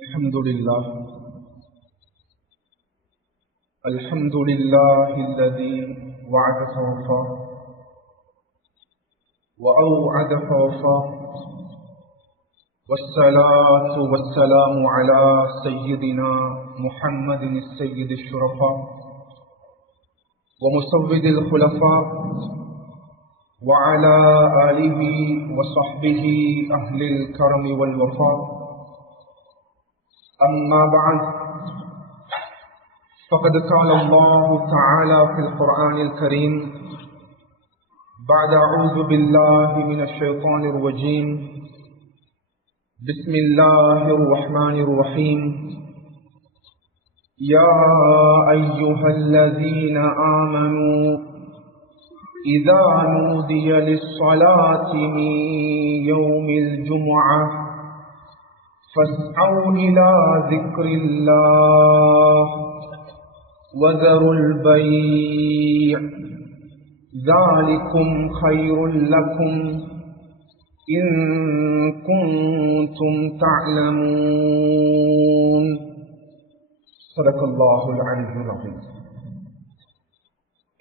الحمد لله الذي وعد فوفى وأوعد فوفى والصلاة والسلام على سيدنا محمد السيد الشرفاء ومسود الخلفاء وعلى آله وصحبه أهل الكرم والوفاء. أما بعد، فقد قال الله تعالى في القرآن الكريم بعد أعوذ بالله من الشيطان الرجيم بسم الله الرحمن الرحيم يا أيها الذين آمنوا إذا نودي للصلاة من يوم الجمعة فاسعوا إلى ذكر الله وذروا البيع ذلكم خير لكم إن كنتم تعلمون. صدق الله العلي العظيم.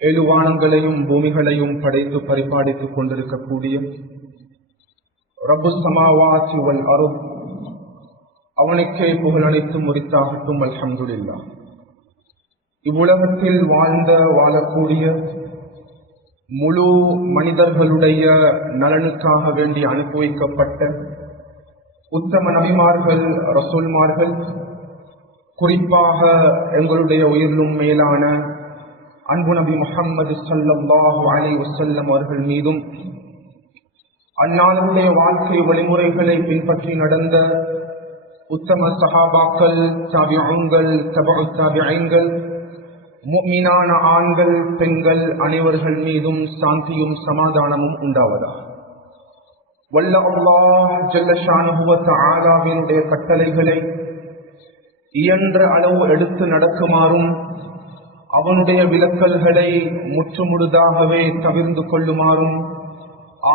ஏழு வானங்களையும் பூமிகளையும் படைத்து பரிபாலித்துக் கொண்டிருக்கக்கூடிய ரப்பு ஸமாவாத்தி வல் அர்த், அவனுக்கே புகழ் அனைத்தும் உரித்தாகட்டும். அல்ஹம்துலில்லாஹ். இவ்வுலகத்தில் வாழக்கூடிய முழு மனிதர்களுடைய நலனுக்காக வேண்டி அனுப்பி வைக்கப்பட்ட உத்தம நபிமார்கள், ரசூல்மார்கள், குறிப்பாக எங்களுடைய உயிரிலும் மேலான அன்பு நபி முஹம்மது ஸல்லல்லாஹு அலைஹி வஸல்லம் அவர்கள் மீதும், அன்னாருடைய வாழ்க்கை வழிமுறைகளை பின்பற்றி நடந்த உத்தம சஹாபாக்கள், தாபிஊன்கள், தபஉ தாபிஈன்கள், முஃமினான ஆண்கள், பெண்கள் அனைவர்கள் மீதும் சாந்தியும் சமாதானமும் உண்டாவதாக. வல்ல அல்லாஹ் ஜல்ல ஷானுஹு வ தஆலாவினுடைய கட்டளைகளை இயன்ற அளவு எடுத்து நடக்குமாறும், அவனுடைய விலக்கல்களை முற்றுமுழுதாகவே தவிர்ந்து கொள்ளுமாறும்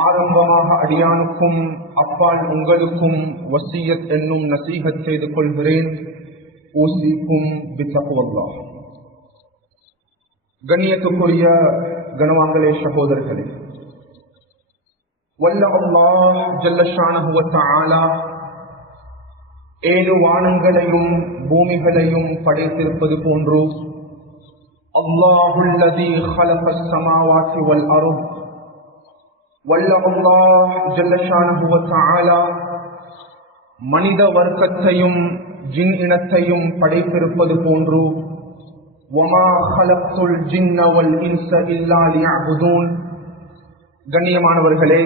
ஆரம்பமாக அடியானுக்கும் அப்பால் உங்களுக்கும் வசியத் என்னும் நசீஹத் செய்து கொள்கிறேன். ஊசிக்கும் பித்தகுவல்லாஹ். கண்ணியத்துக்குரிய கனவான்களே, சகோதரர்களே, வல்ல அல்லாஹ் ஜல்ல ஷானஹு வ தஆலா ஏழு வானங்களையும் பூமிகளையும் படைத்திருப்பது போன்று அல்லாஹுல் லதீ ஹலகஸ் ஸமாவாத்தி வல் அர்த், வல்ல அல்லாஹ் ஜல்ல ஷானஹு வ தஆலா மனித வர்க்கத்தையும் ஜின் இனத்தையும் படைத்திருப்பது போன்று வமா ஹலக்துல் ஜின்ன வல் இன்ஸ இல்லா லியஅ்புதூன். கண்ணியமானவர்களே,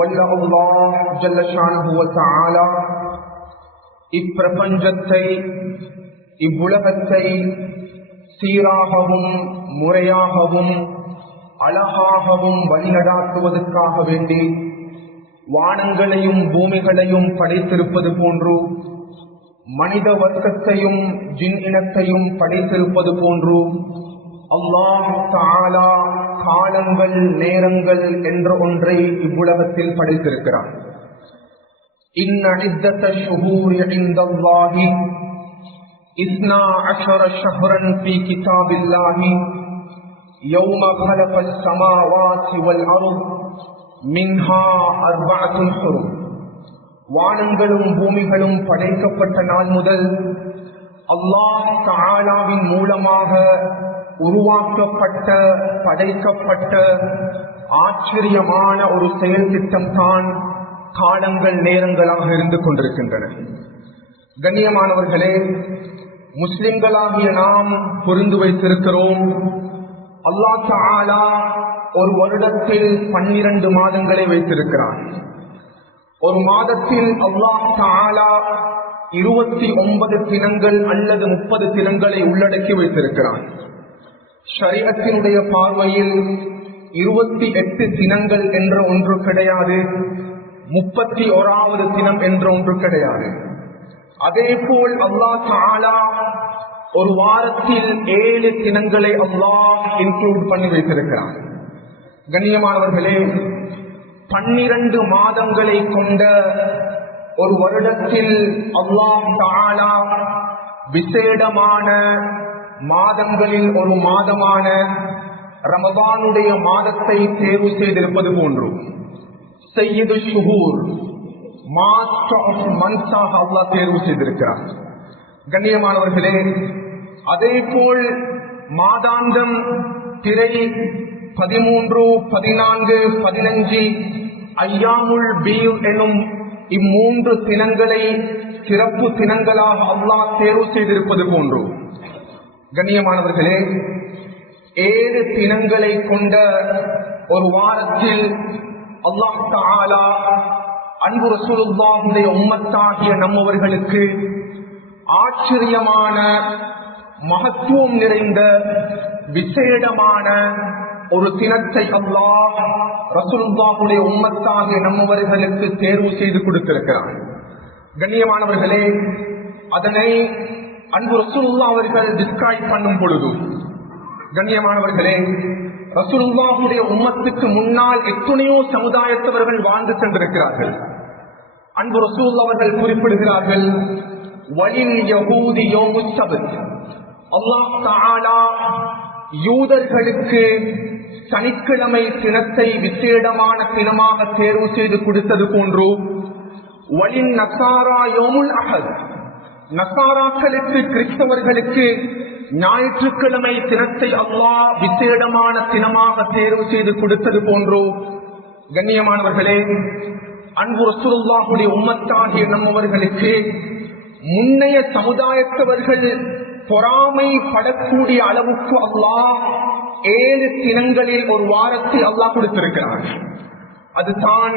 வல்ல அல்லாஹ் ஜல்ல ஷானஹு வ தஆலா இப்பிரபஞ்சத்தை, இவ்வுலகத்தை சீராகவும் முறையாகவும் அழகாகவும் வழிநடாத்துவதற்காக வேண்டி வானங்களையும் பூமிகளையும் படைத்திருப்பது போன்று மனித வர்க்கத்தையும் ஜின் இனத்தையும் படைத்திருப்பது போன்று அல்லாஹ் தஆலா காலங்கள், நேரங்கள் என்ற ஒன்றை இவ்வுலகத்தில் படைத்திருக்கிறார். இன்ன இத்தத ஷுஹூரி இன்தல்லாஹி 12 ஷஹ்ரன் ஃபீ கிதாபில்லாஹி யௌம ஹலகஸ் ஸமாவாத்தி வல் அர்த் மின்ஹா அர்பஅத்துன் ஹுரும். வானங்களும் பூமிகளும் படைக்கப்பட்ட நாள் முதல் அல்லாஹ் தஆலாவின் மூலமாக உருவாக்கப்பட்ட, படைக்கப்பட்ட ஆச்சரியமான ஒரு செயல் திட்டம் தான் காலங்கள், நேரங்களாக இருந்து கொண்டிருக்கின்றன. கண்ணியமானவர்களே, முஸ்லிம்களாகிய நாம் புரிந்து வைத்திருக்கிறோம், அல்லாஹ் தஆலா ஒரு வருடத்தில் 12 மாதங்களை வைத்திருக்கிறான். ஒரு மாதத்தில் அல்லாஹ் தஆலா 29 தினங்கள் அல்லது 30 தினங்களை உள்ளடக்கி வைத்திருக்கிறான். ஷரீஅத்தினுடைய பார்வையில் 28 தினங்கள் என்ற ஒன்று கிடையாது, 31வது தினம் என்ற ஒன்று கிடையாது. அதே போல் அல்லாஹ் தஆலா ஒரு வாரத்தில் 7 தினங்களை அல்லாஹ் இன்க்ளூட் பண்ணி வைத்திருக்கிறான். கண்ணியமானவர்களே, 12 மாதங்களை கொண்ட ஒரு வருடத்தில் அல்லாஹ் தஆலா விசேடமான மாதங்களில் ஒரு மாதமான ரமதானுடைய மாதத்தை தேர்வு செய்திருப்பது போன்று சையது ஷுஹூர் மாஸ்டர் ஆஃப் மன்த்ஸாக அல்லாஹ் தேர்வு செய்திருக்கிறார். கண்ணியமானவர்களே, அதே போல் மாதாந்தம் திரை 13, 14, 15 ஐயாமுல் பீர் எனும் இம்மூன்று தினங்களை சிறப்பு தினங்களாக அல்லாஹ் தேர்வு செய்திருப்பது போன்று கண்ணியமானவர்களே, 7 தினங்களை கொண்ட ஒரு வாரத்தில் அல்லாஹ் தஆலா அன்பு ரசூலுல்லாஹுடைய உம்மத்தாகிய நம்மவர்களுக்கு ஆச்சரியமான மகத்துவம் நிறைந்த விசேடமான ஒரு தினத்தை அல்லாஹ் ரசூலுல்லாஹுடைய உம்மத்தாகிய நம்மவர்களுக்கு தேர்வு செய்து கொடுத்திருக்கிறார். கண்ணியமானவர்களே, அதனை அன்பு ரசூலுல்லாஹ் அவர்கள் டிஸ்கிரைப் பண்ணும் பொழுது கண்ணியமானவர்களே, ரசூலுல்லாஹுடைய உம்மத்துக்கு முன்னால் எத்தனையோ சமுதாயத்தவர்கள் வாழ்ந்து சென்றிருக்கிறார்கள். அன்பு ரசூலுல்லாஹ் அவர்கள் குறிப்பிடுகிறார்கள், வலில் யஹூதி யௌமுஸ் சப்த், அல்லாஹ் தஆலா யூதர்களுக்கு சனிக்கிழமை தினத்தை விசேடமான தினமாக தேர்வு செய்து கொடுத்தது போன்று வலின் நசாரா யௌமுல் அஹத், நசாராக்களுக்கு கிறிஸ்தவர்களுக்கு ஞாயிற்றுக்கிழமை தினத்தை அல்லாஹ் விசேடமான தினமாக தேர்வு செய்து கொடுத்தது போன்று கண்ணியமானவர்களே, அன்பு ரசூலுல்லாஹுடைய உம்மத்தாகிய நம்மவர்களுக்கு முன்னைய சமுதாயத்தவர்கள் பொறாமைப்படக்கூடிய அளவுக்கு அல்லாஹ் 7 தினங்களில் ஒரு வாரத்தை அல்லாஹ் கொடுத்திருக்கிறார். அதுதான்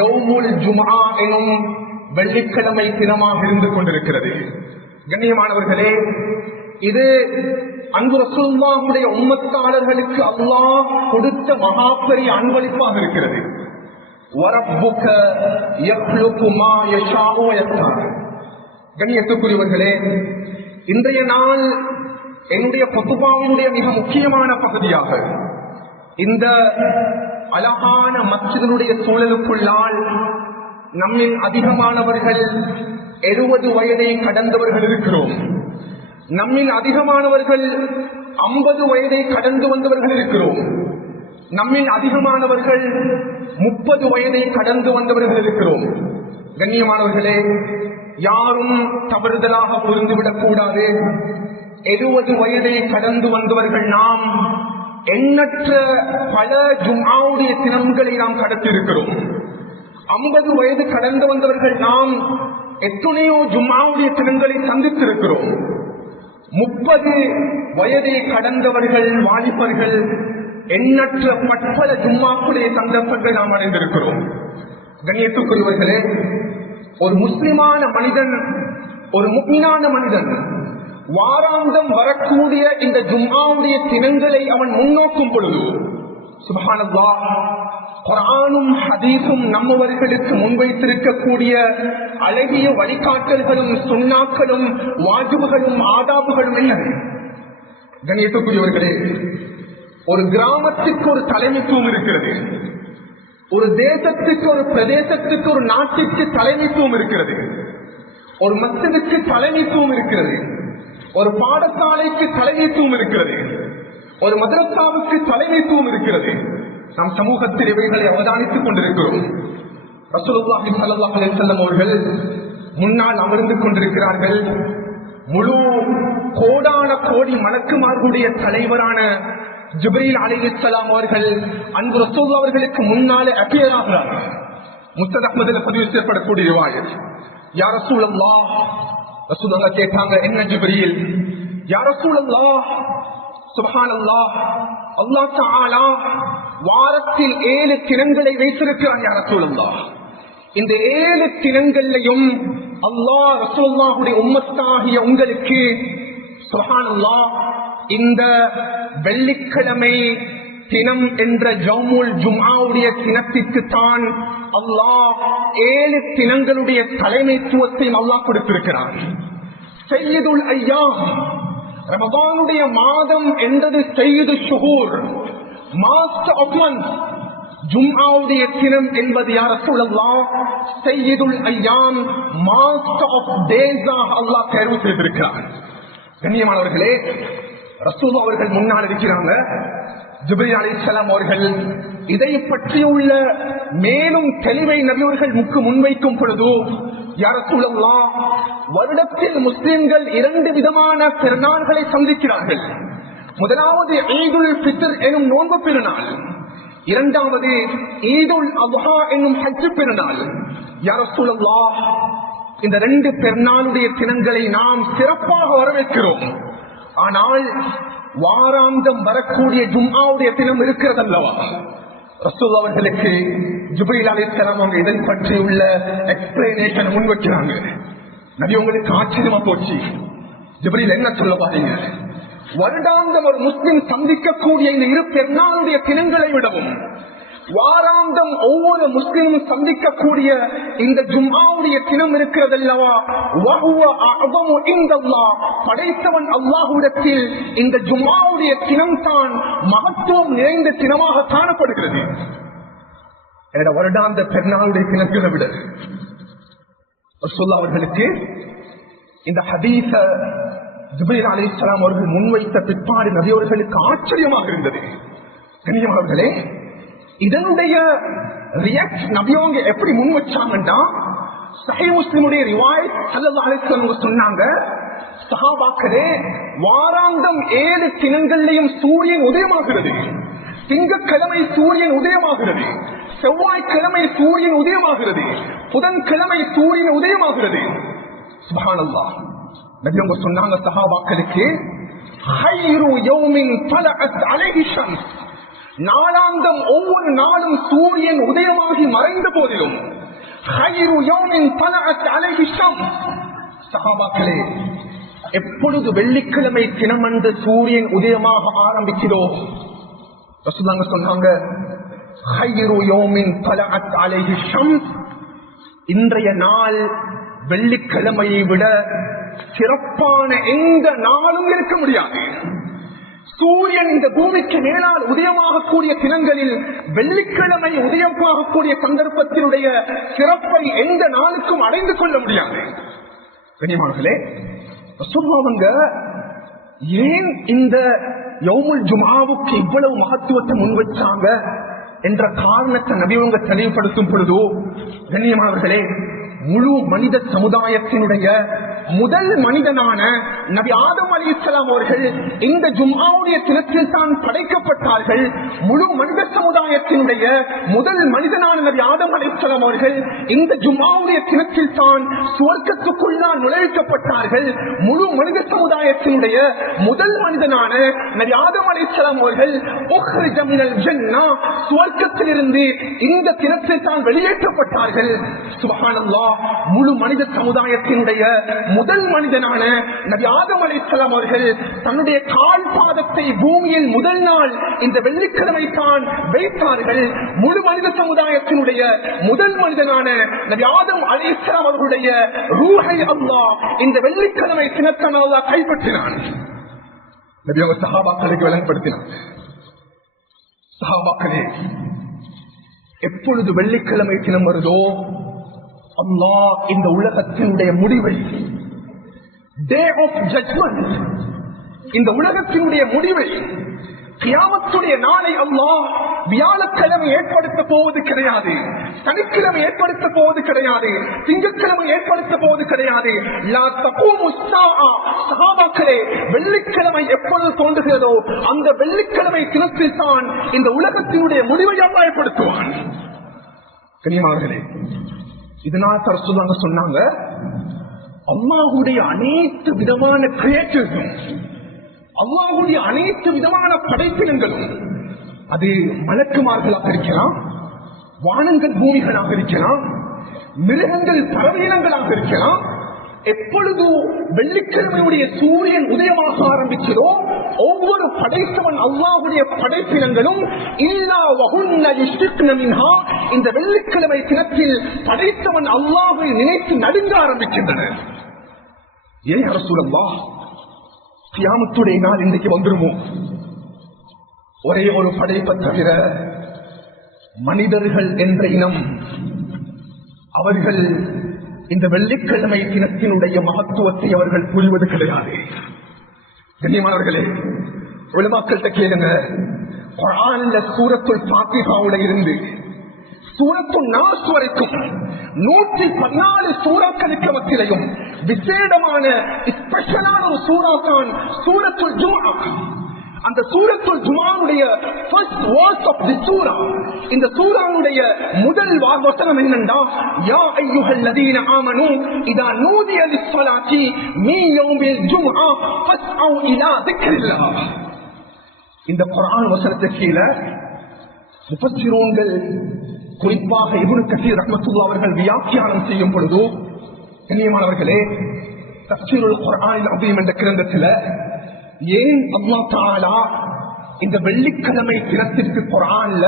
யௌமுல் ஜும்ஆ எனும் வெள்ளிக்கிழமை தினமாக இருந்து கொண்டிருக்கிறது. கண்ணியமானவர்களே, இது அன்பு ரசூலுல்லாஹுடைய உம்மத்தாளர்களுக்கு அல்லாஹ் கொடுத்த மகாபெரிய அன்பளிப்பாக இருக்கிறது. வரப்புக யக்லுகு மா யஷாஉ வயக்தார். கண்ணியத்துக்குரியவர்களே, இன்றைய நாள் என்னுடைய குத்பாவுடைய மிக முக்கியமான பகுதியாக இந்த அழகான மஸ்ஜிதினுடைய சூழலுக்குள்ளால் நம்மில் அதிகமானவர்கள் 70 வயதை கடந்தவர்கள் இருக்கிறோம். நம்மில் அதிகமானவர்கள் 50 வயதை கடந்து வந்தவர்கள் இருக்கிறோம். நம்மில் அதிகமானவர்கள் 30 வயதை கடந்து வந்தவர்கள் இருக்கிறோம். கண்ணியமானவர்களே, யாரும் தவறுதலாக புரிந்துவிடக் கூடாது. 70 வயதை கடந்து வந்தவர்கள் நாம் எண்ணற்ற பல ஜும்ஆவுடைய தினங்களை நாம் கடத்தியிருக்கிறோம். 50 வயது கடந்து வந்தவர்கள் நாம் எத்தனையோ ஜும்ஆவுடைய தினங்களை சந்தித்திருக்கிறோம். 30 வயதை கடந்தவர்கள் வாலிபர்கள் எண்ணற்ற பற்பல ஜும்மாக்குடைய சந்தர்ப்பங்கள் நாம் அடைந்திருக்கிறோம். கண்ணியத்துக்குரியவர்களே, ஒரு முஸ்லிமான மனிதன், ஒரு முஃமினான மனிதன் வாராந்தம் வரக்கூடிய இந்த ஜும்ஆவுடைய தினங்களை அவன் முன்னோக்கும் பொழுது சுப்ஹானல்லாஹ், குர்ஆனும் ஹதீஸும் நம்மவர்களுக்கு முன்வைத்திருக்கக்கூடிய அழகிய வழிகாட்டல்களும் சுன்னாக்களும் வாஜிபுகளும் ஆதாபுகளும் என்ன? கண்ணியத்துக்குரியவர்களே, ஒரு கிராமத்துக்கு ஒரு தலைமைத்துவம் இருக்கிறது. ஒரு தேசத்துக்கு, ஒரு பிரதேசத்துக்கு, ஒரு நாட்டிற்கு தலைமைத்துவம் இருக்கிறது. ஒரு மஸ்ஜிதுக்கு தலைமைத்துவம் இருக்கிறது. ஒரு பாடசாலைக்கு தலைமைத்துவம் இருக்கிறது. ஒரு மதரசாவுக்கு தலைமைத்துவம் இருக்கிறது. நாம் சமூகத்தில் இவைகளை அவதானித்துக் கொண்டிருக்கிறோம். ரசூலுல்லாஹி ஸல்லல்லாஹு அலைஹி வஸல்லம் அவர்கள் முன்னால் அமர்ந்து கொண்டிருக்கிறார்கள். முழு கோடான கோடி மலக்குமார்களுடைய தலைவரான ஜிப்ரீல் அலைஹிஸ்ஸலாம் அவர்கள் அன்பு ரசூலுல்லாஹ் அவர்களுக்கு முன்னாலே அப்பியர் ஆகிறார்கள். முஸ்னத் அஹ்மதில் பதிவு செய்யப்படக்கூடிய ரிவாயத். யா ரசூலல்லாஹ், ரசூலுல்லாஹ் கேட்டாங்க, என்ன ஜிப்ரீல்? யா ரசூலல்லாஹ், சுப்ஹானல்லாஹ், அல்லாஹ் தஆலா வாரத்தில் 7 தினங்களை வைத்திருக்கிறான். யா ரசூலல்லாஹ், இந்த 7 தினங்களையும் அல்லாஹ் ரசூலுல்லாஹுடைய உம்மத்தாகிய உங்களுக்கு சுப்ஹானல்லாஹ் இந்த வெள்ளிக்கிழமை தினம் என்ற யௌமுல் ஜும்ஆவுடைய தினத்திற்கு தான் அல்லாஹ் 7 தினங்களுடைய தலைமைத்துவத்தை அல்லாஹ் கொடுத்திருக்கிறார். சையதுல் ஐயாம், ரமதானுடைய மாதம் என்றது சையது ஷுஹூர், மாஸ்டர் ஆஃப் மந்த். ஜும்ஆவுடைய தினம் என்பது யா ரசூலல்லாஹ் சய்யிதுல் அய்யாம், மாஸ்டர் ஆஃப் டேஸாக அல்லாஹ் தேர்வு செய்திருக்கிறார். கண்ணியமானவர்களே, ரசூல் அவர்கள் முன்னால் இருக்கிறாங்க. ஜிப்ரீல் அலைஹிஸ்ஸலாம் அவர்கள் இதை பற்றியுள்ள மேலும் தெளிவை நபியவர்கள் முன்வைக்கும் பொழுது, யா ரசூலல்லாஹ், வருடத்தில் முஸ்லிம்கள் 2 விதமான பெருநாள்களை சந்திக்கிறார்கள். முதலாவது ஈதுல் ஃபித்ர் எனும் நோன்பு பெருநாள், இரண்டாவது ஈதுல் அத்ஹா என்னும் ஹஜ் பெருநாள். யா ரசூலல்லாஹ், இந்த 2 பெருநாளுடைய தினங்களை நாம் சிறப்பாக வரவேற்கிறோம். ஆனால் வாராந்தம் வரக்கூடிய ஜும்ஆவுடைய தினம் இருக்கிறது அல்லவா, ரசூல் அவர்களுக்கு ஜிப்ரீல் அலைஹிஸ்ஸலாம் அவங்க இதை பற்றியுள்ள எக்ஸ்பிளனேஷன் முன்வைக்கிறாங்க. நபி உங்களுக்கு ஆச்சரியமா போச்சு. ஜிப்ரீல் என்ன சொல்ல பாருங்க, வருடாந்தம் ஒரு முஸ்லிம் சந்திக்கக்கூடிய இந்த 2 பெருநாளுடைய தினங்களை விடவும் வாராந்தம் ஒவ்வொரு முஸ்லிமும் சந்திக்கக்கூடிய இந்த ஜும்ஆவுடைய தினம் இருக்கிறதல்லவா, படைத்தவன் அல்லாஹ்விடத்தில் இந்த ஜும்ஆவுடைய தினம் தான் மகத்துவம் நிறைந்த தினமாக காணப்படுகிறது. வருடாந்த பெருநாளுடைய தினங்களை விட ரசூலுல்லாஹ் அவர்களுக்கு இந்த ஹதீஸ ஜிப்ரீல் அலைஹிஸ்ஸலாம் அவர்கள் முன்வைத்த பிற்பாடு நபி அவர்களுக்கு ஆச்சரியமாக இருந்தது. கண்ணியமானவர்களே, இதனுடைய ரியாக்ட் நபியவங்க எப்படி முன் வச்சாங்கன்னா, சஹீஹ் முஸ்லிமுடைய ரிவாயத் ஸல்லல்லாஹு அலைஹி வஸல்லம் சொன்னாங்க, சஹாபாக்களே, வாராந்தம் 7 தினங்கள்லயும் சூரியன் உதயமாகிறது. திங்கட்கிழமை சூரியன் உதயமாகிறது, செவ்வாய்க்கிழமை சூரியன் உதயமாகிறது, புதன்கிழமை சூரியன் உதயமாகிறது. சுப்ஹானல்லாஹ். நபியவங்க சொன்னாங்க சஹாபாக்களுக்கு, ஹைரு யௌமின் தலஅத் அலைஹி ஷம்ஸ், நாளாந்தம் ஒவ்வொரு நாளும் சூரியன் உதயமாகி மறைந்த போதிலும், ஹைரு யௌமின் தலஅத் அலைஹி ஷம்ஸ், சஹாபாக்களே, எப்பொழுது வெள்ளிக்கிழமை தினமன்று சூரியன் உதயமாக ஆரம்பிக்கிறோ, ரசூலுல்லாஹ் சொன்னாங்க, ஹைரு யௌமின் தலஅத் அலைஹி ஷம்ஸ், இன்றைய நாள் வெள்ளிக்கிழமையை விட சிறப்பான எந்த நாளும் இருக்க முடியாது. சூரியன் இந்த பூமிக்கு மேலால் உதயமாகக்கூடிய தினங்களில் வெள்ளிக்கிழமை உதயமாகக்கூடிய சந்தர்ப்பத்தினுடைய சிறப்பை எந்த நாளுக்கும் அடைந்து கொள்ள முடியாது. கண்ணியமானவர்களே, ரசூலுல்லாஹ் ஏன் இந்த யௌமுல் ஜும்ஆவுக்கு இவ்வளவு மகத்துவத்தை முன்வைச்சாங்க என்ற காரணத்தை நபியவங்க தெளிவுபடுத்தும் பொழுது, கண்ணியமானவர்களே, முழு மனித சமுதாயத்தினுடைய முதல் மனிதனான நபி ஆதம் அலைஹிஸ்ஸலாம் அவர்கள் இந்த ஜும்ஆவுடைய தினத்தில் தான் படைக்கப்பட்டார்கள். முழு மனித சமுதாயத்தினுடைய முதல் மனிதனான நபி ஆதம் அலைஹிஸ்ஸலாம் அவர்கள் இந்த ஜும்ஆவுடைய தினத்தில் தான் சுவர்க்கத்துக்குள்ளால் நுழைக்கப்பட்டார்கள். முழு மனித சமுதாயத்தினுடைய முதல் மனிதனான நபி ஆதம் அலைஹிஸ்ஸலாம் அவர்கள் உக்ரிஜ மினல் ஜன்னah, சுவர்க்கத்திலிருந்து இந்த தினத்தில் தான் வெளியேற்றப்பட்டார்கள். சுப்ஹானல்லாஹ். முழு மனித சமுதாயத்தினுடைய முதல் மனிதனான நபி ஆதம் அலைஹிஸ்ஸலாம் அவர்கள் தன்னுடைய கால் பாதத்தை பூமியில் முதல் நாள் இந்த வெள்ளிக்கிழமை தான் வைத்தார்கள். முழு மனித சமுதாயத்தினுடைய முதல் மனிதனான நபி ஆதம் அலைஹிஸ்ஸலாம் அவர்களுடைய ரூஹை அல்லாஹ் இந்த வெள்ளிக்கிழமை தினத்தான் அல்லாஹ் கைப்பற்றினான். நபி அவங்க சஹாபாக்களுக்கு விளங்கப்படுத்தினார். சஹாபாக்களே, எப்பொழுது வெள்ளிக்கிழமை தினம் வருதோ அல்லாஹ் இந்த உலகத்தினுடைய முடிவை, டே ஆஃப் ஜட்ஜ்மெண்ட், இந்த உலகத்தினுடைய முடிவை, கியாமத்துடைய நாளை அல்லாஹ் வியாழக்கிழமை ஏற்படுத்த போவது கிடையாது, சனிக்கிழமை ஏற்படுத்த போவது கிடையாது, திங்கட்கிழமை ஏற்படுத்த போவது கிடையாது. லா தகூமு ஸாஆ, சஹாபாக்களே, வெள்ளிக்கிழமை எப்பொழுது தோன்றுகிறதோ அந்த வெள்ளிக்கிழமை தினத்தில் தான் இந்த உலகத்தினுடைய முடிவை அல்லாஹ் ஏற்படுத்துவான். கண்ணியமானவர்களே, இதனால் ரசூலுல்லாஹ் சொன்னாங்க, அல்லாஹ்வுடைய அனைத்து விதமான கிரியேட்டர்ஸும், அல்லாஹ்வுடைய அனைத்து விதமான படைப்பினங்களும், அது மலக்குமார்களாக இருக்கலாம், வானங்கள் பூமிகளாக இருக்கலாம், மிருகங்கள் பறவையினங்களாக இருக்கலாம், எப்பொழுது வெள்ளிக்கிழமையுடைய சூரியன் உதயமாக ஆரம்பிக்கிறோ ஒவ்வொரு படைத்தவன் அல்லாஹ்வுடைய படைப்பினங்களும் இல்லா வஹுன்ன யுஷ்ரிக்ன மின்ஹா, இந்த வெள்ளிக்கிழமை தினத்தில் படைத்தவன் அல்லாஹ்வை நினைத்து நடுங்க ஆரம்பிக்கின்றனர். ஏன் ரசூலல்லாஹ், கியாமத்துடைய நாள் இன்றைக்கு வந்துருமோ, ஒரே ஒரு படைப்பை தவிர மனிதர்கள் என்ற இனம் அவர்கள் இந்த வெள்ளிக்கிழமை தினத்தினுடைய மகத்துவத்தை அவர்கள் புரிவது கிடையாது. கண்ணியமானவர்களே, உலமாக்கள்கிட்ட கேளுங்க. குர்ஆன்ல சூரத்துல் ஃபாத்திஹாவுல இருந்து சூரத்துல் நாஸ் வரைக்கும் 114 சூறாக்களுக்கு மத்தியிலும் விசேடமான ஸ்பெஷலான ஒரு சூறா தான் சூரத்துல் ஜும்ஆ. அந்த சூரத்துல் ஜும்ஆவுடைய ஃபர்ஸ்ட் வேர்ஸ் ஆஃப் தி சூரா, இந்த சூராவுடைய முதல் வசனம் என்னன்னா, யா அய்யுஹல்லதீன ஆமனூ இதா நூதிய லிஸ்ஸலாத்தி மின் யௌமில் ஜும்ஆ ஃபஸ்அு இலா திக்ரில்லாஹ். இந்த குர்ஆன் வசனத்துக்கு கீழே முஃபஸ்ஸிரூன்கள், குறிப்பாக இப்னு கஸீர் ரஹ்மத்துல்லாஹி அவர்கள் வியாக்கியானம் செய்யும் பொழுது, கண்ணியமானவர்களே, தஃசீருல் குர்ஆனில் அஸீம் என்ற கிரந்தத்தில் ஏன் அல்லாஹ் தஆலா இந்த வெள்ளிக்கிழமை தினத்திற்கு குர்ஆன்ல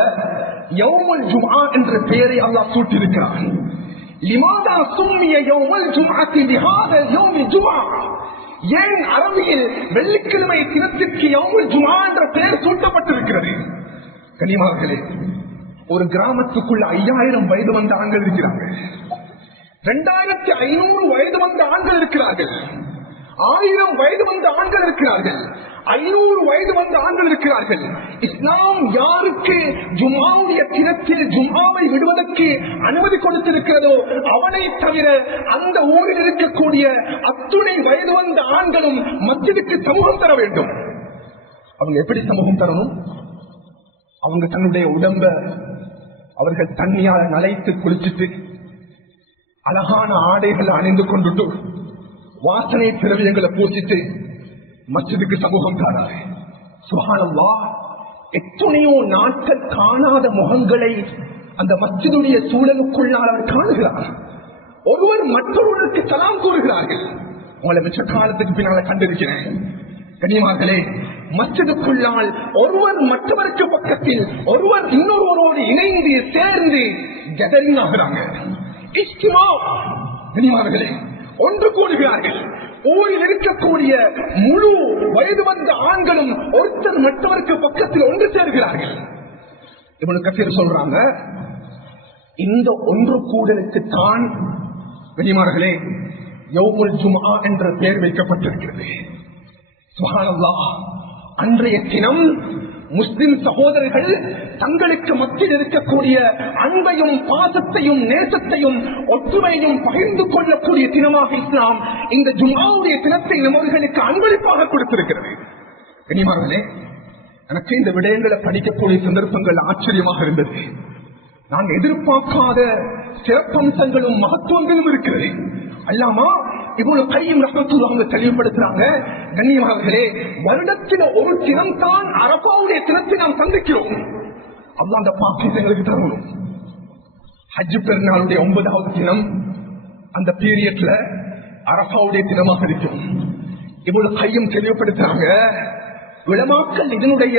யௌமுல் ஜும்ஆ என்ற பெயரை அல்லாஹ் சூட்டியிருக்கிறார். லிமாதா சும்மிய யௌமுல் ஜும்ஆத்தி பிஹாதா யௌமில் ஜும்ஆ, ஏன் அரபியில் வெள்ளிக்கிழமை தினத்திற்கு யௌமுல் ஜும்ஆ என்ற பெயர் சூட்டப்பட்டிருக்கிறது? கண்ணியமானவர்களே, ஒரு கிராமத்துக்குள்ள 5000 வயது வந்த ஆண்கள் இருக்கிறாங்க, 2500 வயது வந்த ஆண்கள் இருக்கிறார்கள், 1000 வயது வந்த ஆண்கள் இருக்கிறார்கள், 500 வயது வந்த ஆண்கள் இருக்கிறார்கள். இஸ்லாம் யாருக்கு ஜும்ஆவுடைய தினத்தில் ஜும்ஆவை விடுவதற்கு அனுமதி கொடுத்திருக்கிறதோ அவனை தவிர அந்த ஊரில் இருக்கக்கூடிய அத்துணை வயது வந்த ஆண்களும் மஸ்ஜிதுக்கு சமூகம் தர வேண்டும். அவங்க எப்படி சமூகம் தரணும்? அவங்க தன்னுடைய உடம்ப அவர்கள் தண்ணியால் நனைத்து குளிச்சுட்டு அழகான ஆடைகளை அணிந்து கொண்டுட்டு வாசனை திரவியங்களை பூசிட்டு மஸ்ஜிதுக்கு சமூகம் தாராரு. சுப்ஹானல்லாஹ், எத்தனையோ நாட்கள் காணாத முகங்களை அந்த மஸ்ஜிதுடைய சூழலுக்குள்ளால் அவர் காணுகிறார். ஒருவர் மற்றொருவருக்கு சலாம் கூறுகிறார்கள். உங்களை மிச்ச காலத்துக்கு பின்னால கண்டிருக்கிறேன். கண்ணியமார்களே, மஸ்ஜிதுக்குள்ளால் ஒருவர் மற்றவருக்கு பக்கத்தில், ஒருவர் இன்னொருவரோடு இணைந்து சேர்ந்து கெதரிங் ஆகிறாங்க. கண்ணியமார்களே, ஒன்று கூடுகிறார்கள். ஊரில் இருக்கக்கூடிய முழு வயது வந்த ஆண்களும் ஒருத்தர் மற்றவருக்கு பக்கத்தில் ஒன்று சேர்கிறார்கள். இப்னு கஸீர் சொல்றாங்க, இந்த ஒன்று கூடலுக்கு தான் கண்ணியமார்களே யௌமுல் ஜும்ஆ என்ற பெயர் வைக்கப்பட்டிருக்கிறது. சுப்ஹானல்லாஹ், அன்றைய தினம் முஸ்லிம் சகோதரர்கள் தங்களுக்கு மத்தியில் இருக்கக்கூடிய அன்பையும் பாசத்தையும் நேசத்தையும் ஒற்றுமையும் பகிர்ந்து கொள்ளக்கூடிய தினமாக இஸ்லாம் இந்த ஜும்ஆவுடைய தினத்தை நம்மர்களுக்கு அன்பளிப்பாக கொடுத்திருக்கிறது. கண்ணியமானவர்களே, எனக்கு இந்த விடயங்களை படிக்கக்கூடிய சந்தர்ப்பங்கள் ஆச்சரியமாக இருந்தது. நான் எதிர்பார்க்காத சிறப்பம்சங்களும் மகத்துவங்களும் இருக்கிறது. அல்லாமா இவ்வளவு கையும் ரஹ்மத்துல்லாஹி தெளிவுபடுத்துறாங்க. கண்ணியமானவர்களே, வருடத்தில் ஒரு தினம் தான் அரபாவுடைய தினத்தை நாம் சந்திக்கிறோம். அல்லாஹ் அந்த பாக்கியத்தை எங்களுக்கு தரணும். ஹஜ் பெருநாளுடைய 9வது தினம் அந்த பீரியட்ல அரபாவுடைய தினமாக இருக்கும். இவ்வளவு கையும் தெளிவுபடுத்துறாங்க. உலமாக்கள் இதனுடைய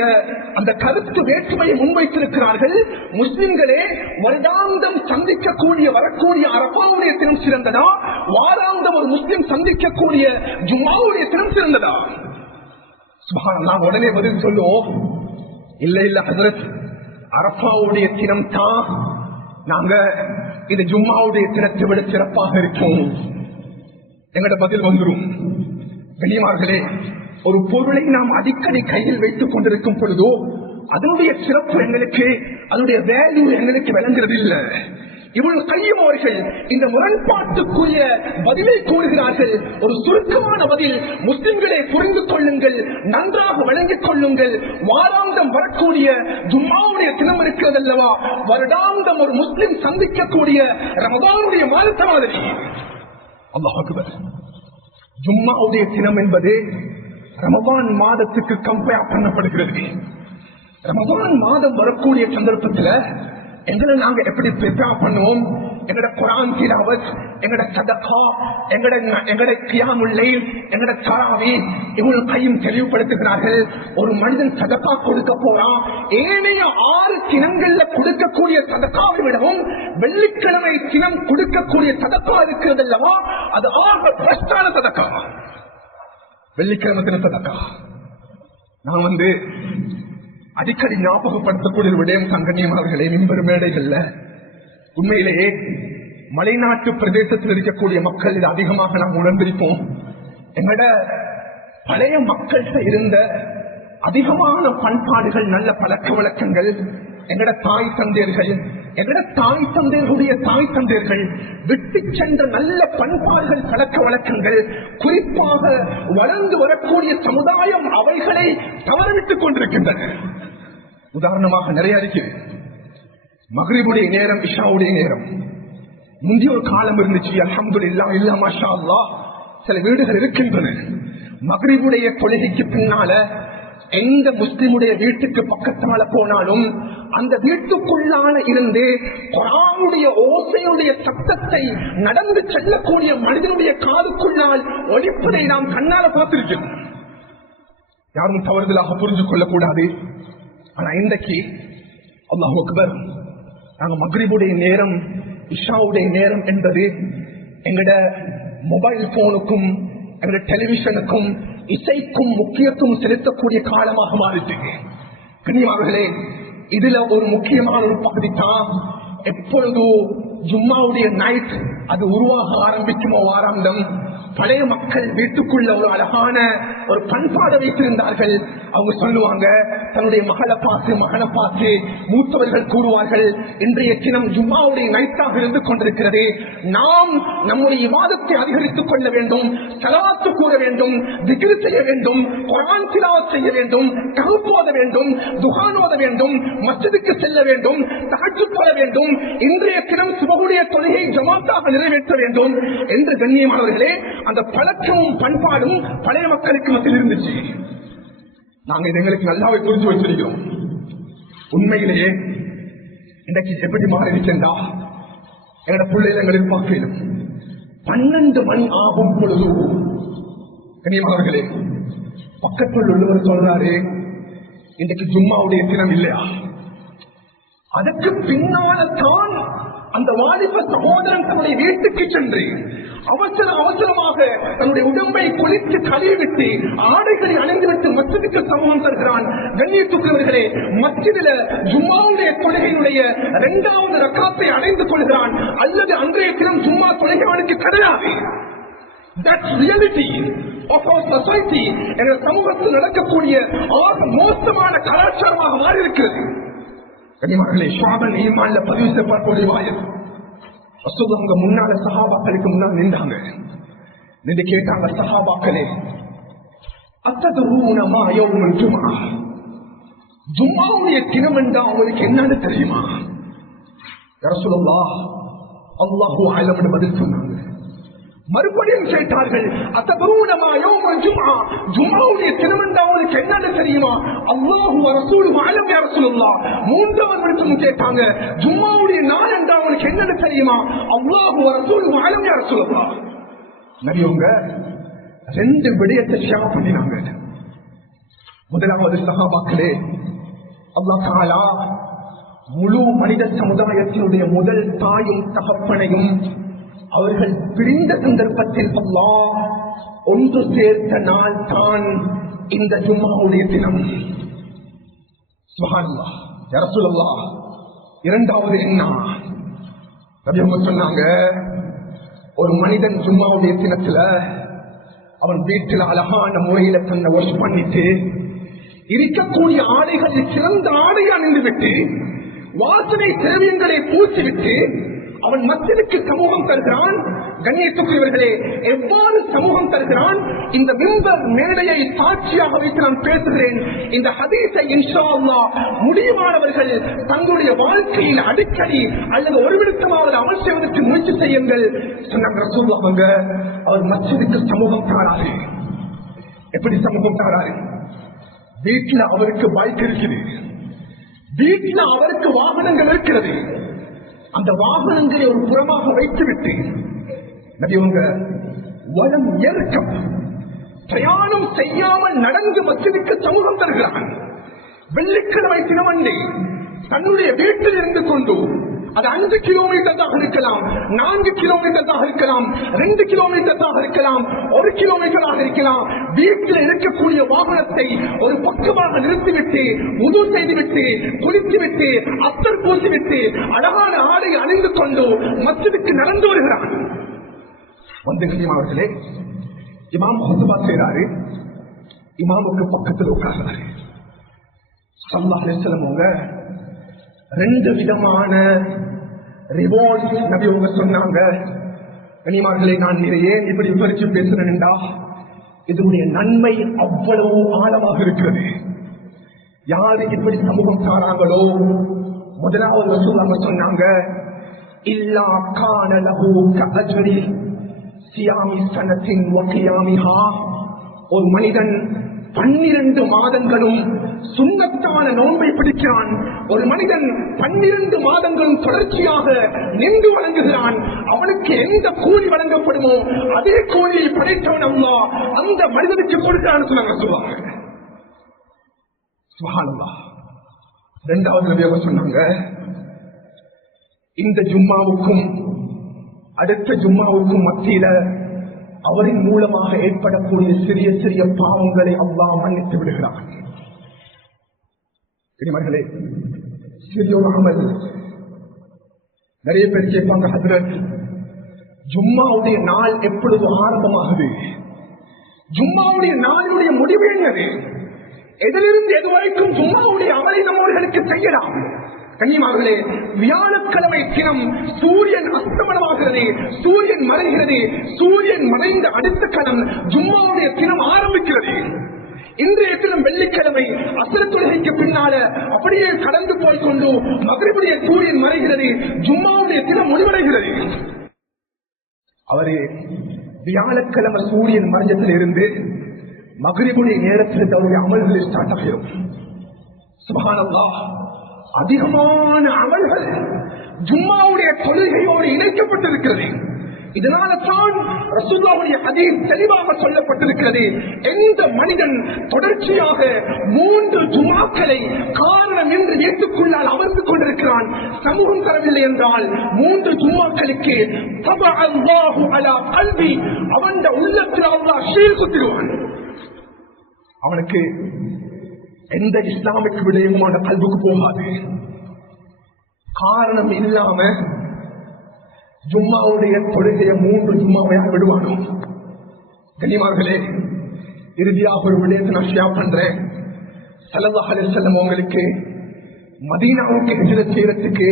அந்த கருத்து வேற்றுமையை முன்வைத்திருக்கிறார்கள். முஸ்லிம்களே, வருடாந்தம் சந்திக்கக்கூடிய வரக்கூடிய அரபாவுடைய தினம் சிறந்ததா, வாராந்தம் ஒரு முஸ்லிம் சந்திக்கக்கூடிய ஜும்ஆவுடைய தினம் சிறந்ததா? சுப்ஹானல்லாஹ், உடனே பதில் சொல்லுவோம், இல்ல இல்ல ஹஜ்ரத், அரபாவுடைய தினம் தான் நாங்க இந்த ஜும்ஆவுடைய தினத்தை விட சிறப்பாக இருக்கும். எங்கட பதில் வந்துரும். கண்ணியமார்களே, ஒரு பொருளை நாம் அடிக்கடி கையில் வைத்துக் கொண்டிருக்கும் பொழுதோ அதனுடைய சிறப்பு எங்களுக்கு, அதனுடைய வேல்யூ எங்களுக்கு விளங்குறது இல்லை. இவ்வளவு கையும் அவர்கள் இந்த முரண்பாட்டுக்குரிய பதிலை கூறுகிறார்கள். ஒரு சுருக்கமான பதில், முஸ்லிம்களை புரிந்து கொள்ளுங்கள், நன்றாக விளங்கிக் கொள்ளுங்கள். வாராந்தம் வரக்கூடிய ஜும்ஆவுடைய தினம் இருக்கிறது அல்லவா, வருடாந்தம் ஒரு முஸ்லிம் சந்திக்கக்கூடிய ரமதானுடைய மாதத்தை மாதிரி. அல்லாஹ் அக்பர். ஜும்ஆவுடைய தினம் என்பது ரமதான் மாதத்துக்கு கம்பேர் பண்ணப்படுகிறது. ரமதான் மாதம் வரக்கூடிய சந்தர்ப்பத்தில் எங்களை நாங்க எப்படி ப்ரிப்பேர் பண்ணுவோம்? எங்கட குர்ஆன் திலாவத், எங்கட சதகா, எங்கட கியாமுல் லைல், எங்கட தராவீஹ், இவ்வளவு கையும் தெளிவுபடுத்துகிறார்கள். ஒரு மனிதன் சதகா கொடுக்க போறான், ஏனைய 6 தினங்கள்ல கொடுக்கக்கூடிய சதகாவை விடவும் வெள்ளிக்கிழமை தினம் கொடுக்கக்கூடிய சதகா இருக்கிறது அல்லவா, அது ஆக பெஸ்டான சதகா. வெள்ளிக்கிழமை தின சதகா. நான் அடிக்கடி ஞாபகப்படுத்தக்கூடிய ஒரு விடயம் சங்கண்ணியமானவர்களே, மிம்பர் மேடைகள்ல உண்மையிலேயே மலைநாட்டு பிரதேசத்தில் இருக்கக்கூடிய மக்கள் இது அதிகமாக நாம் உணர்ந்திருப்போம். எங்கட பழைய மக்கள்கிட்ட இருந்த அதிகமான பண்பாடுகள், நல்ல பழக்க வழக்கங்கள், எங்கட தாய் தந்தையர்கள், எங்கட தாய் தந்தையர்களுடைய தாய் தந்தையர்கள் விட்டு சென்ற நல்ல பண்பாடுகள், பழக்க வழக்கங்கள், குறிப்பாக வளர்ந்து வரக்கூடிய சமுதாயம் அவைகளை தவறவிட்டுக் கொண்டிருக்கின்றன. உதாரணமாக நிறைய இருக்கிறது. மக்ரிபுடைய நேரம், இஷாவுடைய நேரம், முந்தைய ஒரு காலம் இருந்துச்சு. அல்ஹம்துலில்லாஹ், இல்ல மாஷா அல்லாஹ், சில வீடுகள் இருக்கின்றன. மக்ரிபுடைய தொழுகைக்கு பின்னால எந்த முஸ்லிமுடைய வீட்டுக்கு பக்கத்தால போனாலும் அந்த வீட்டுக்குள்ளான இருந்து குர்ஆனுடைய ஓசையுடைய சத்தத்தை நடந்து செல்லக்கூடிய மனிதனுடைய காதுக்குள்ளால் ஒலிப்பதை நாம் கண்ணால பார்த்திருக்கிறோம். யாரும் தவறுதலாக புரிஞ்சு கொள்ளக்கூடாது. ஆனா இன்றைக்கு அல்லாஹ் அக்பர், நாங்க மக்ரிபுடைய நேரம், இஷாவுடைய நேரம் என்பது எங்கட மொபைல் போனுக்கும் எங்கட டெலிவிஷனுக்கும் இசைக்கும் முக்கியத்துவம் செலுத்தக்கூடிய காலமாக மாறிட்டு. கண்ணியமானவர்களே, இதுல ஒரு முக்கியமான ஒரு பகுதி தான் எப்பொழுது ஜும்மாவுடைய நைட் அது உருவாக ஆரம்பிக்குமோ வாராந்தம், பழைய மக்கள் வீட்டுக்குள்ள ஒரு அழகான ஒரு பண்பாடு வைத்திருந்தார்கள். அவங்க சொல்லுவாங்க, தன்னுடைய மகளை பார்த்து மகனை பார்த்து மூத்தவர்கள் கூறுவார்கள், இன்றைய தினம் ஜும்மாவுடைய நைட்டாக இருந்து கொண்டிருக்கிறது, நாம் நம்முடைய இபாதத்தை அதிகரித்துக் கொள்ள வேண்டும், ஸலவாத்து கூற வேண்டும், திக்ர் செய்ய வேண்டும், குர்ஆன் திலாவத் செய்ய வேண்டும், தஹஜ்ஜுத் ஓத வேண்டும், துஆன் ஓத வேண்டும், மஸ்ஜிதுக்கு செல்ல வேண்டும், தஹஜ்ஜுத் தொழ வேண்டும், இன்றைய தினம் சுபஹுடைய தொழுகை ஜமாத்தாக நிறைவேற்ற வேண்டும் என்று கண்ணியமானவர்களே அந்த பழக்கமும் பண்பாடும் பழைய மக்களுக்கு மத்தியில் இருந்துச்சு. நாங்க இது எங்களுக்கு நல்லாவே புரிஞ்சு வச்சிருக்கிறோம். உண்மையிலேயே இன்றைக்கு எப்படி மாறி இருக்கின்றா, எங்களோட பிள்ளைகள் எங்களுக்கு பார்க்கணும். 12 மணி ஆகும் பொழுது கண்ணியமானவர்களே பக்கத்தில் உள்ளவர் சொல்றாரு, இன்றைக்கு ஜும்மாவுடைய தினம் இல்லையா? அதற்கு பின்னால தான் அந்த வாலிப சகோதரன் தன்னுடைய வீட்டுக்கு சென்று அவசரமாக தன்னுடைய உடம்பை குளித்து கழுவிவிட்டு ஆடைகளை அணிந்துவிட்டு மஸ்ஜிதுக்கு சமூகம் தருகிறான். கண்ணியத்துக்குரியவர்களே, மஸ்ஜிதில ஜும்மாவுடைய தொழுகையினுடைய 2வது ரக்காத்தை அடைந்து கொள்கிறான். அல்லது அன்றைய தினம் ஜும்மா தொழுகையானுக்கு கிடையாது. That's reality of our society. எங்கள் சமூகத்தில் நடக்கக்கூடிய ஆக மோசமான கலாச்சாரமாக மாறி இருக்கிறது. கண்ணியமானவர்களே, ஷாபன் ஈமான்ல பதிவு செய்யப்பட்ட வாயல் அவங்க முன்னால சஹாபாக்களுக்கு முன்னால் நின்றாங்க. நின்று கேட்டாங்க, சஹாபாக்களே, அத்ததுரூன மா யௌமுல் ஜும்ஆ, ஜும்ஆவுடைய தினம் என்றா உங்களுக்கு என்னன்னு தெரியுமா? யா ரசூலல்லாஹ், அல்லாஹு அலம் என்று பதில் சொன்னாங்க. மறுபடியும் கேட்டார்கள், அத்ததுரூன மா யௌமுல் ஜும்ஆ, ஜும்ஆவுடைய தினம் என்றா உங்களுக்கு என்னன்னு தெரியுமா? அல்லாஹு வ ரசூலுஹு அலம் யா ரசூலல்லாஹ். 3வது மறுபடியும் கேட்டாங்க, ஜும்ஆவுடைய நாள் என்றா உங்களுக்கு என்னன்னு தெரியுமா? அல்லாஹு வ ரசூலுஹு அலம் யா ரசூலல்லாஹ். நபியவங்க 2 விடயத்தை ஷேர் பண்ணினாங்க. முதலாவது, சஹாபாக்களே, அல்லாஹ் தஆலா முழு மனித சமுதாயத்தினுடைய முதல் தாயும் தகப்பனையும் அவர்கள் பிரிந்த சந்தர்ப்பத்தில் அல்லாஹ் ஒன்று சேர்த்த நாள் தான் இந்த ஜும்மாவுடைய தினம். சுப்ஹானல்லாஹ். யா ரசூலல்லாஹ், 2வது என்ன? நபி அவங்க சொன்னாங்க, ஒரு மனிதன் ஜும்மாவுடைய தினத்துல அவன் வீட்டில் அழகான முறையில தன்னை வாஷ் பண்ணிட்டு இருக்கக்கூடிய ஆடைகளில் சிறந்த ஆடையை அணிந்து விட்டு வாசனை திரவியங்களை பூசிவிட்டு அவன் மஸ்ஜிதுக்கு சமூகம் தருகிறான். கண்ணியத்துக்குரியவர்களே, எவ்வாறு சமூகம் தருகிறான்? இந்த மிம்பர் மேடையை சாட்சியாக வைத்து நான் பேசுகிறேன். இந்த ஹதீஸை இன்ஷா அல்லாஹ் முடியுமானவர்கள் தங்களுடைய வாழ்க்கையில் அடிக்கடி அல்லது ஒரு விடுத்தமாவது அமல் செய்வதற்கு முயற்சி செய்யுங்கள் சொன்னாங்க ரசூலுல்லாஹ். அவங்க அவர் மஸ்ஜிதுக்கு சமூகம் தாராரு. எப்படி சமூகம் தாராரு? வீட்டுல அவருக்கு பைக் இருக்குது, வீட்டுல அவருக்கு வாகனங்கள் இருக்கிறது. அந்த வாகனங்களை ஒரு புறமாக வைத்துவிட்டு நபியவங்க வலம் ஏற்கம் பிரயாணம் செய்யாமல் நடந்து மஸ்ஜிதுக்கு சமூகம் தருகிறான். வெள்ளிக்கிழமை தினமண்டே தன்னுடைய வீட்டில் இருந்து கொண்டு அது 5 கிலோமீட்டர் தான் இருக்கலாம், 4 கிலோமீட்டர் தான் இருக்கலாம், 2 கிலோமீட்டர் தான் இருக்கலாம், 1 கிலோமீட்டராக இருக்கலாம். வீட்டில் இருக்கக்கூடிய வாகனத்தை ஒரு பக்கமாக நிறுத்திவிட்டு உது செய்துவிட்டு குளித்துவிட்டு அத்தர் பூசிவிட்டு அழகான ஆடை அணிந்து கொண்டு மஸ்ஜிதுக்கு நடந்து வருகிறான். வந்து அவர்களே இமாம் ஹுத்பா செய்றாரு. இமாமுக்கு பக்கத்தில் உட்கார்றாரு. ஸல்லல்லாஹு அலைஹி வஸல்லம் அவங்க 2 விதமான ரிவார்ட் நபி அவங்க சொன்னாங்க. கனிமார்களே, நான் ஏன் இப்படி விவரிச்சு பேசுறேன்டா, இதனுடைய நன்மை அவ்வளவு ஆழமாக இருக்கிறது. யாரு இப்படி சமூகம் சாராங்களோ, முதலாவது ரசூலுல்லாஹ் சொன்னாங்க, இல்லா கான லஹு கஅஜ்ரி சியாமி சனத்தின் வ கியாமிஹா. ஒரு மனிதன் 12 மாதங்களும் சுன்னத்தான நோன்பை பிடிக்கிறான், ஒரு மனிதன் 12 மாதங்களும் தொடர்ச்சியாக நின்று வழங்குகிறான், அவனுக்கு எந்த கூலி வழங்கப்படுமோ அதே கூலியை படைத்தவன் அல்லாஹ் அந்த மனிதனுக்கு கொடுக்கிறான்னு சொல்லுவாங்க. சுப்ஹானல்லாஹ். இரண்டாவது நபி அவங்க சொன்னாங்க, இந்த ஜும்மாவுக்கும் அடுத்த ஜும்மாவுக்கும் மத்தியில அவரின் மூலமாக ஏற்படக்கூடிய சிறிய சிறிய பாவங்களை அல்லாஹ் மன்னித்து விடுகிறார். மகளே, சிறிய ஒரு அமல். நிறைய பேர் கேட்பாங்க, ஹஜ்ரத் ஜும்மாவுடைய நாள் எப்பொழுது ஆரம்பமாகுது, ஜும்மாவுடைய நாளுடைய முடிவு என்னது, எதிலிருந்து எதுவரைக்கும் ஜும்மாவுடைய அமலை நம்மவர்களுக்கு செய்யலாம்? கண்ணியமானவர்களே, வியாழக்கிழமை தினம் சூரியன் அஸ்தமனமாகிறது, சூரியன் மறைகிறது, சூரியன் மறைந்த அடுத்த கணம் ஜும்மாவுடைய தினம் ஆரம்பிக்கிறது. இன்றைய தினம் வெள்ளிக்கிழமை அஸ்ர் தொழுகைக்கு பின்னால அப்படியே கடந்து போய்கொண்டு மக்ரிபுடைய சூரியன் மறைகிறது, ஜும்மாவுடைய தினம் முடிவடைகிறது. அவரு வியாழக்கிழமை சூரியன் மறைஞ்சத்தில் இருந்து மக்ரிபுடைய நேரத்தில் அவருடைய அமல்களை ஸ்டார்ட் ஆகிடும். சுப்ஹானல்லாஹ். அதிகமான அமல்கள் ஜும்மாவுடைய தொழுகையோடு இணைக்கப்பட்டிருக்கிறது. இதனால தான் ரசூலுல்லாஹ்வுடைய ஹதீஸ் தெளிவாக சொல்லப்பட்டிருக்கிறது, எந்த மனிதன் தொடர்ச்சியாக 3 ஜும்மாக்களை காரணம் என்று ஏற்றுக்கொள்ளால் அமர்ந்து கொண்டிருக்கிறான், சமூகம் தரவில்லை என்றால் 3 ஜும்மாக்களுக்கு தபஅல்லாஹு அலா கல்வி, அவன் உள்ளத்தில் அல்லாஹ் ஷீல் குத்திடுவான். அவனுக்கு எந்த இஸ்லாமிக் விடயமும் அவன் கல்விக்கு போகாது. காரணம் இல்லாம ஜும்மாவுடைய தொழுகையை 3 ஜும்மாவையாக விடுவானோ. கண்ணியமானவர்களே, இறுதியாக ஒரு விடயத்தை நான் ஷேர் பண்றேன். ஸல்லல்லாஹு அலைஹி வஸல்லம் உங்களுக்கு மதீனாவுக்கு ஹிஜ்ரத் செய்யறதுக்கு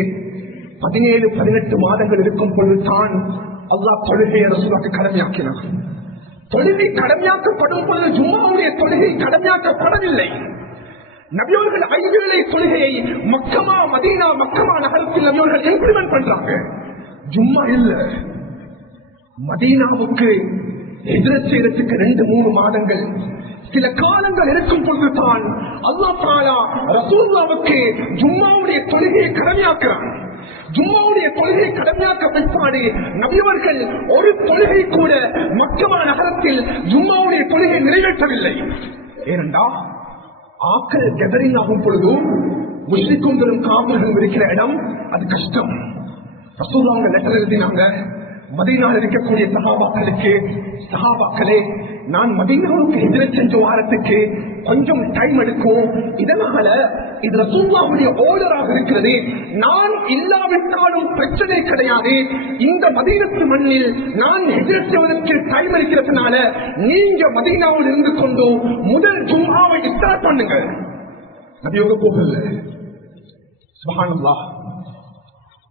17-18 மாதங்கள் இருக்கும் பொழுதுதான் அல்லாஹ் தொழுகையை ரசூலுல்லாஹ்வுக்கு கடமையாக்கினார். தொழுகை கடமையாக்கப்படும் பொழுது ஜும்மாவுடைய தொழுகை கடமையாக்கப்படவில்லை. நபியவர்கள் 5 வேளை தொழுகையை மக்கமா மதீனா மக்கமா நகரத்தில் நபியவர்கள் இம்ப்ளிமெண்ட் பண்றாங்க. ஜும்மா இல்ல. மதீனாவுக்கு ஹிஜ்ரத் செய்யறதுக்கு 2-3 மாதங்கள் சில காலங்கள் இருக்கும் பொழுதுதான் அல்லாஹ் தஆலா ரசூலுல்லாஹ்வுக்கு ஜும்மாவுடைய தொழுகையை கடமையாக்குறான். ஜும்மாவுடைய தொழுகை கடமையாக்க பிற்பாடு நபியவர்கள் ஒரு தொழுகை கூட மக்கமா நகரத்தில் ஜும்மாவுடைய தொழுகை நிறைவேற்றவில்லை. ஏனென்றா ஆக்கள் கெதரிங் ஆகும் பொழுது முஸ்லிம்களும் காவலர்களும் இருக்கிற இடம் அது கஷ்டம். ரசூலுல்லாஹ் லெட்டர் எழுதினாங்க மதீனாவில் இருக்கக்கூடிய சஹாபாக்களே, நான் மதீனாவுக்கு ஹிஜ்ரத் செஞ்ச வாரத்துக்கு கொஞ்சம் டைம் எடுக்கும், இதனால இது ரசூலுல்லாஹ்வுடைய ஆர்டராக இருக்கிறது, நான் இல்லாவிட்டாலும் பிரச்சனை கிடையாது, இந்த மதீனத்து மண்ணில் நான் ஹிஜ்ரத் செய்வதற்கு டைம் இருக்கிறதுனால நீங்க மதீனாவில் இருந்து கொண்டு முதல் ஜும்ஆவை ஸ்டார்ட் பண்ணுங்க. நபியோக போகல. சுப்ஹானல்லாஹ்.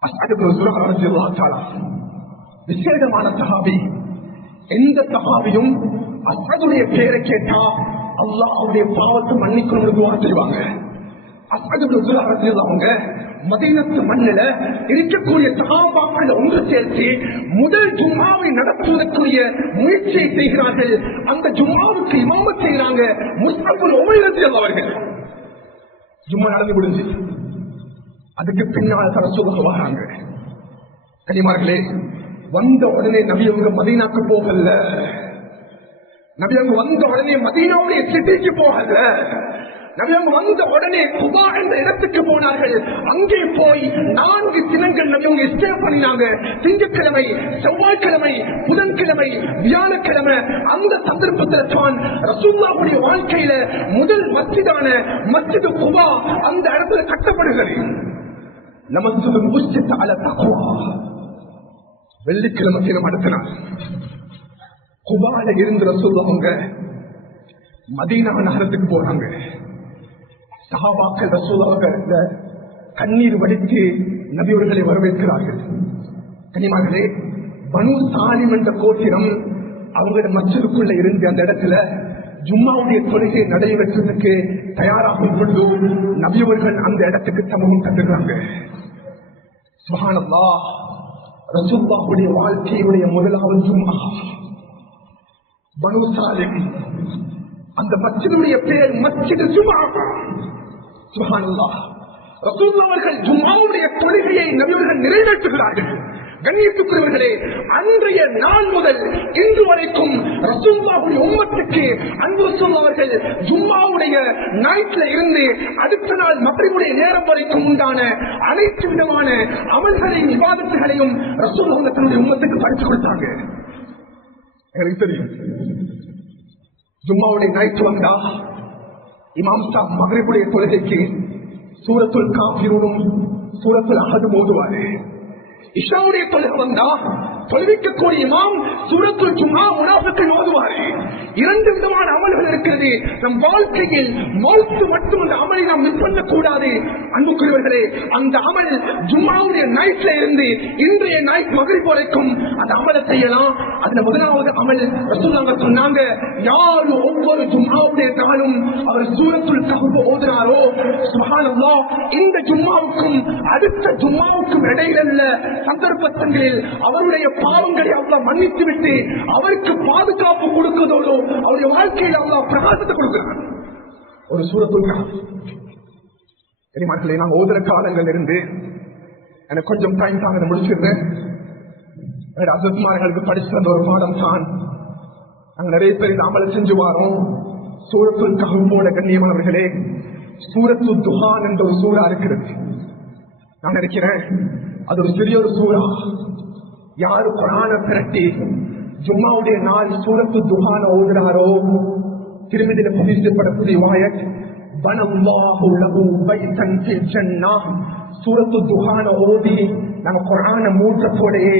அஸ்அத் இப்னு ஸுரைஹ் ரலியல்லாஹு தஆலா விசேஷமான சஹாபி. எந்த சஹாபியும் அஸ்அதுடைய பேரை கேட்டா அல்லாஹ்வுடைய பாவத்தை மன்னிக்கணும்னு துஆ செய்வாங்க. அஸ்அத் இப்னு ஸுரைஹ் ரலியல்லாஹு அவங்க மதீனத்து மண்ணில இருக்கக்கூடிய சஹாபாக்களை ஒன்று சேர்த்து முதல் ஜும்ஆவை நடத்துவதற்குரிய முயற்சியை செய்கிறார்கள். அந்த ஜும்ஆவுக்கு இமாமத் செய்கிறாங்க முஸ்அப் இப்னு உமைர் ரலியல்லாஹு அவர்கள். ஜும்ஆ நடந்து முடிஞ்சு அதுக்கு பின்னால் ரசூலுல்லாஹ் வராங்க. கனிமார்களே, வந்த உடனே நபி அவங்க மதீனாக்கு போகல. நபி அவங்க வந்த உடனே மதீனாவுடைய சிட்டிக்கு போகல. நபி அவங்க வந்த உடனே குபா என்ற இடத்துக்கு போனார்கள். அங்கே போய் 4 தினங்கள் நபி அவங்க ஸ்டே பண்ணினாங்க. திங்கட்கிழமை, செவ்வாய்க்கிழமை, புதன்கிழமை, வியாழக்கிழமை. அந்த சந்தர்ப்பத்தில் தான் ரசூலுல்லாஹுடைய வாழ்க்கையில முதல் மஸ்ஜிதான மஸ்ஜிது குபா அந்த இடத்துல கட்டப்படுகிறது. வெள்ளிக்கிழமை தினம் அடுத்த நாள் குபால இருந்து ரசூலுல்லாஹ் மதீனா நகரத்துக்கு போறாங்க. சஹாபாக்கள் ரசூலுல்லாஹ்விட கண்ணீர் வடித்து நபியவர்களை வரவேற்கிறார்கள். கனிமார்களே, பனு சாலிம் என்ற கோத்திரம் அவங்களோட மஸ்ஜிதுக்குள்ள இருந்து அந்த இடத்துல ஜும்மாவுடைய தொழுகை நடைபெற்றதுக்கு தயாராகும் பொழுது நபியவர்கள் அந்த இடத்துக்கு சமூகம் தந்துடுறாங்க. சுப்ஹானல்லாஹ், ரசூலுல்லாஹுடைய வாழ்க்கையுடைய முதலாவது ஜும்மா பனு சாலிம். அந்த மஸ்ஜிதுடைய பெயர் மஸ்ஜிது ஜும்ஆ. சுப்ஹானல்லாஹ், ரசூலுல்லாஹ் அவர்கள் ஜும்ஆவுடைய தொழுகையை நபியவர்கள் நிறைவேற்றுகிறார்கள். கண்ணியத்துக்குரியவர்களே, அன்றைய நாள் முதல் இன்று வரைக்கும் ரசூலுல்லாஹுடைய உம்மத்துக்கு அன்பு ரசூலுல்லாஹ் அவர்கள் ஜும்ஆவுடைய நைட்ல இருந்து அடுத்த நாள் மக்ரிபுடைய நேரம் வரைக்கும் உண்டான அனைத்து விதமான அமல்களையும் இபாதத்துகளையும் ரசூலுல்லாஹ் தன்னுடைய உம்மத்துக்கு படித்துக் கொடுத்தாங்க. எனக்கு தெரியும், ஜும்மாவுடைய நைட் வந்தா இமாம் சாஹிப் மக்ரிபுடைய தொழுகைக்கு சூரத்துல் காஃபிரூனும் சூரத்துல் அஹத் ஓதுவாரு. இஷாவுடைய தொழுகை வந்தா தொழுவிக்கக்கூடிய இமாம் சூரத்துல் ஜும்ஆ முனாஃபிக்குகள் ஓதுவாரு. 2 விதமான அமல்கள் இருக்கிறது. நம் வாழ்க்கையில் மௌத்து மட்டும் அந்த அமலை நாம் மிஸ் பண்ணக்கூடாது. அன்புக்குரியவர்களே, அந்த அமல் ஜும்ஆவுடைய நைட்ல இருந்து இன்றைய நைட் மக்ரிப் வரைக்கும் அந்த அமலை செய்யலாம். அதுல முதலாவது அமல் ரசூலுல்லாஹ் சொன்னாங்க, யார் ஒவ்வொரு ஜும்ஆவுடைய நாளும் அவர் சூரத்துல் கஹ்ஃப் ஓதுறாரோ, சுப்ஹானல்லாஹ், இந்த ஜும்ஆவுக்கும் அடுத்த ஜும்ஆவுக்கும் இடையிலுள்ள சந்தர்ப்பங்களில் அவருடைய பாவங்களை அல்லாஹ் மன்னித்து விட்டு அவருக்கு பாதுகாப்பு கொடுக்கிறதோடு அவருடைய வாழ்க்கையில் அல்லாஹ் பிரகாசத்தை கொடுக்கிறார். ஒரு சூரத்துல் கஹ்ஃப் நான் ஓதுற காலங்கள் இருந்து எனக்கு கொஞ்சம் டைம் தான் முடிச்சிருந்தேன். அசத்மார்களுக்கு படிச்சு வந்த ஒரு பாடம் தான். நாங்க நிறைய பேர் இந்த அமலை செஞ்சு வாரோம். சூரத்துல் கஹ்ஃபோட கண்ணியமானவர்களே, சூரத்து துஹான் என்ற ஒரு சூறா இருக்கிறது. நான் நினைக்கிறேன் அது ஒரு சிறிய ஒரு சூறா. யாரு குர்ஆனை திரட்டி ஜும்மாவுடைய நாள் சூரத்து துஹான ஓதுறாரோ, திருமதியில பதிவு செய்யப்படக்கூடிய வாயத் பனல்லாஹு லஹு பைத்தன் ஃபில் ஜன்னah. சூரத்து துஹான ஓதி நம்ம குர்ஆனை மூன்றதோடயே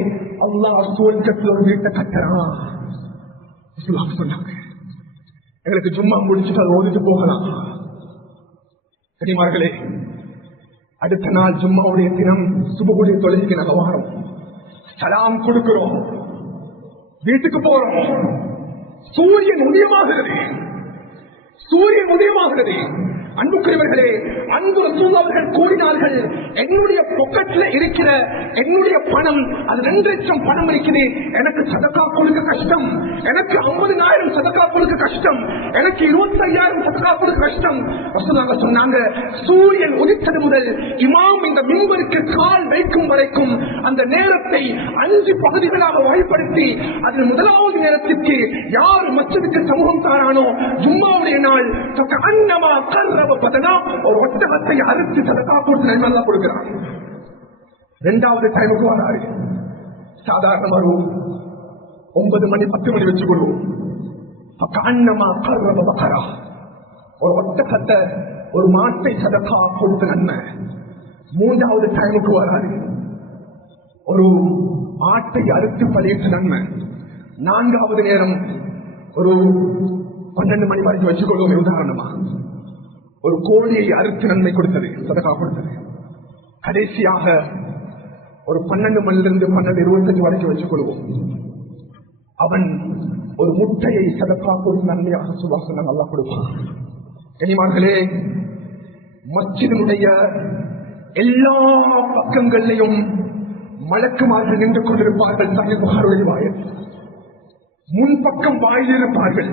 அல்லாஹ் சுவர்க்கத்தில் ஒரு வீட்டை கட்டுறான் சொன்னாங்க. எங்களுக்கு ஜும்மா முடிச்சுட்டு அதை ஓதிட்டு போகலாம். கனிமார்களே, அடுத்த நாள் ஜும்மாவுடைய தினம் சுபகுடைய தொழுகைக்கு நாங்கள் வாரோம், சலாம் கொடுக்கிறோம், வீட்டுக்கு போறோம். சூரியன் உதயமாகிறது. அன்புக்குரியவர்களே, அன்பு ரசூலுல்லாஹ் அவர்கள் கூறினார்கள், என்னுடைய பாக்கெட்ல இருக்கிற என்னுடைய பணம் அது 2 லட்சம் பணம் இருக்குது. எனக்கு சதகா கொடுக்க கஷ்டம், எனக்கு 50,000 சதகா கொடுக்க கஷ்டம், எனக்கு 25,000 சதகா கொடுக்க கஷ்டம். ரசூலுல்லாஹ் சொன்னாங்க, சூரியன் உதித்தது முதல் இமாம் இந்த மிம்பருக்கு கால் வைக்கும் வரைக்கும் அந்த நேரத்தை 5 பகுதிகளாக வகைப்படுத்தி அதில் முதலாவது நேரத்திற்கு யார் மஸ்ஜிதுக்கு சமூகம் தாரானோ ஜும்மாவுடைய நாள் அன்னமா கர்ரவ பதனா ஒரு ஒட்டகத்தை அறுத்து சதகா கொடுத்து நல்லா கொடுக்கிறார். 2வது டைமுக்கு வராரு. சாதாரண வரும் 9 மணி 10 மணி வச்சு கொள்வோம். அன்னமா கர்ரவ பகரா ஒரு ஒட்டகத்தை ஒரு மாட்டை சதகா கொடுத்து நன்மை. 3வது டைமுக்கு வராரு. ஒரு ஆட்டை அறுத்து பழியிட்டு நன்மை. 4வது நேரம் ஒரு 12 மணி வரைக்கும் வச்சுக்கொள்வோம். உதாரணமா ஒரு கோழியை அறுத்து நன்மை கொடுத்தது, சதகா கொடுத்தது. கடைசியாக ஒரு 12 மணிலிருந்து 12:25 வரைக்கும் வச்சுக்கொள்வோம். அவன் ஒரு முட்டையை சதகா கொடுத்து நன்மையாக சுபாசனம் நல்லா கொடுப்பான். கனிமார்களே, மஸ்ஜிதினுடைய எல்லா பக்கங்களிலையும் மலக்குமார்கள் நின்று கொண்டிருப்பார்கள். சஹீஹ் புகாரியுடைய வாயில் முன்பக்கம் வாயில் இருப்பார்கள்,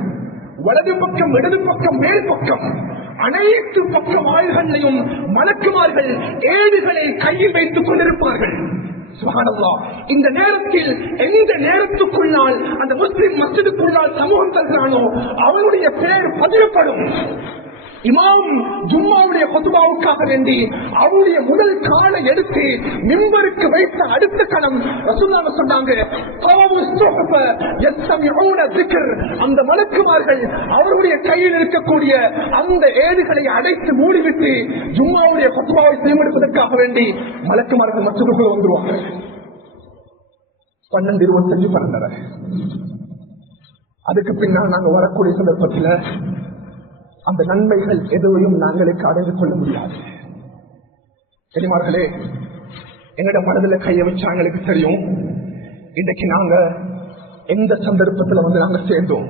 வலது பக்கம் இடது பக்கம் மேல் பக்கம் அனைத்து பக்க வாயில்களையும் மலக்குமார்கள் ஏடுகளை கையில் வைத்துக் கொண்டிருப்பார்கள். சுப்ஹானல்லாஹ், இந்த நேரத்தில் எந்த நேரத்துக்குள்ளால் அந்த முஸ்லிம் மஸ்ஜிதுக்குள்ளால் சமூகம் தருகிறானோ அவனுடைய பெயர் பதியப்படும். இமாம் ஜும்மாவுடைய குதுபாவுக்காக வேண்டி அவருடைய முதல் காலை எடுத்து மிம்பருக்கு வைத்த அடுத்த கணம் ரசூலுல்லாஹ் சொன்னாங்க, அந்த மலக்குமார்கள் அவருடைய கையில் இருக்கக்கூடிய அந்த ஏடுகளை அடைத்து மூடிவிட்டு ஜும்மாவுடைய குதுபாவை செய்வதற்காக வேண்டி மலக்குமார்கள் மற்றவர்கள் வந்துருவாங்க. 12:25 அதுக்கு பின்னால் நாங்கள் வரக்கூடிய சந்தர்ப்பத்தில் அந்த நன்மைகள் எதுவையும் நாங்களுக்கு அடைந்து கொள்ள முடியாது. தெரியுமார்களே, எங்கட மனதில் கையை வச்சா எங்களுக்கு தெரியும் இன்றைக்கு நாங்க எந்த சந்தர்ப்பத்தில் வந்து நாங்க சேர்ந்தோம்.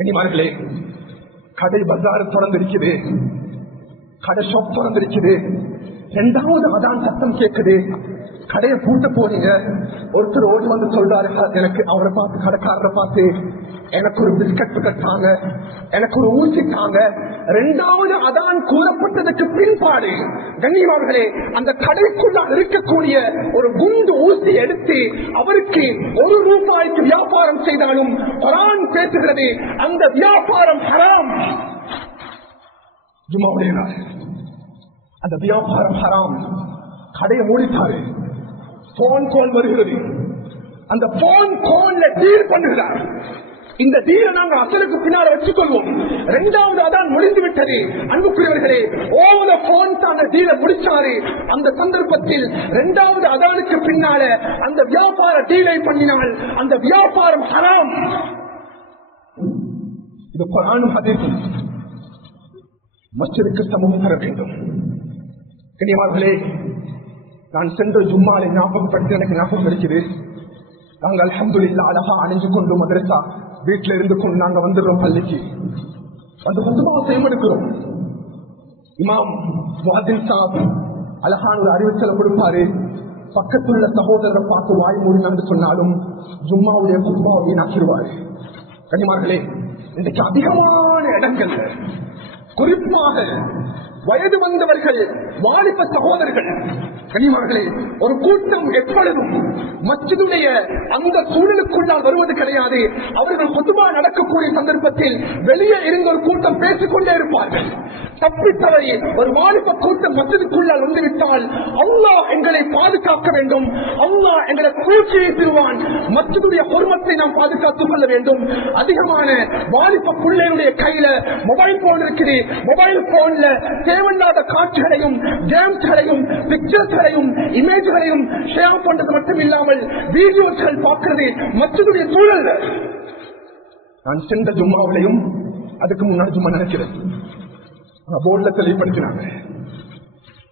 தெரியுமார்களே, கடை பஜார் திறந்திருக்குது, கடை ஷாப் திறந்திருக்குது, 2வது அதான் சத்தம் கேட்குது, கடையை பூட்ட போறீங்க. ஒருத்தர் ஓடி வந்து சொல்றாரு, எனக்கு அவரை பார்த்து கடைக்காரரை பார்த்து எனக்கு ஒரு பிஸ்கட் கட்டாங்க, எனக்கு ஒரு ஊசி தாங்க. 2வது அதான் கூறப்பட்டதுக்கு பின்பாடு கண்ணியமானவர்களே அந்த கடைக்குள்ளால் இருக்கக்கூடிய ஒரு குண்டு ஊசி எடுத்து அவருக்கு ₹1 வியாபாரம் செய்தாலும் குர்ஆன் பேசுகிறது அந்த வியாபாரம் ஹராம். ஜும்மாவுடைய நாள் அந்த வியாபாரம் ஹராம். கடையை மூடிட்டாரு. போன் கால் வருகிறது. அந்த போன் கால்ல டீல் பண்ணுகிறார். இந்த டீலை நாங்க அசலுக்கு பின்னால வச்சுக்கொள்வோம். 2வது அதான் முடிந்து விட்டது. அன்புக்குரியவர்களே, ஓவல போன் தான் டீலை முடிச்சாரு. அந்த சந்தர்ப்பத்தில் 2வது அதானுக்கு பின்னால அந்த வியாபார டீலை பண்ணினால் அந்த வியாபாரம் ஹராம். இது குர்ஆனும் ஹதீஸும் மஸ்ஜிதுக்கு சமூகம் தர வேண்டும். கண்ணியமானவர்களே, நான் சென்ற ஜும்மாவை ஞாபகப்படுத்தி எனக்கு ஞாபகம் இருக்குது. நாங்கள் அல்ஹம்துலில்லாஹ் அழகா அணிஞ்சு கொண்டு மதரசா வீட்டில் இருந்து கொண்டு நாங்க வந்துடுறோம் பள்ளிக்கு. அந்த குதுபாவை செய்யப்படுகிறோம். இமாம் முஅத்தின் சாப் அழகான ஒரு அறிவிச்சலை கொடுப்பாரு. பக்கத்துள்ள சகோதரரை பார்த்து வாய் மூடினான்னு சொன்னாலும் ஜும்மாவுடைய குதுபாவை வீணாக்கிடுவாரு. கண்ணியமானவர்களே, இன்றைக்கு அதிகமான இடங்கள்ல குறிப்பாக வயது வந்தவர்கள், வாலிப சகோதரர்கள், கண்ணியமானவர்களே, ஒரு கூட்டம் எப்பொழுதும் மஸ்ஜிதுடைய அந்த சூழலுக்குள்ளால் வருவது கிடையாது. அவர்கள் குதுபா நடக்கக்கூடிய சந்தர்ப்பத்தில் வெளியே இருந்த ஒரு கூட்டம் பேசிக்கொண்டே இருப்பார்கள். தப்பித்தவரை ஒரு வாலிப கூட்டம் மஸ்ஜிதுக்குள்ளால் வந்துவிட்டால் அல்லாஹ் எங்களை பாதுகாக்க வேண்டும், அல்லாஹ் எங்களை சூழ்ச்சியை தருவான். மஸ்ஜிதுடைய பொறுமத்தை நாம் பாதுகாத்துக் கொள்ள வேண்டும். அதிகமான வாலிப பிள்ளைகளுடைய கையில மொபைல் போன் இருக்குது. மொபைல் போன்ல தேவையில்லாத காட்சிகளையும் கேம்ஸ்களையும் பிக்சர்ஸ்களையும் இமேஜ்களையும் ஷேர் பண்றது மட்டும் இல்லாமல் வீடியோஸ்கள் பார்க்கிறது மஸ்ஜிதுடைய சூழல். நான் சென்ற ஜும்மாவிலையும் அதுக்கு முன்னாடி ஜும்மா நினைக்கிறேன், போர்ட்ல தெளிவுபடுத்தினாங்க.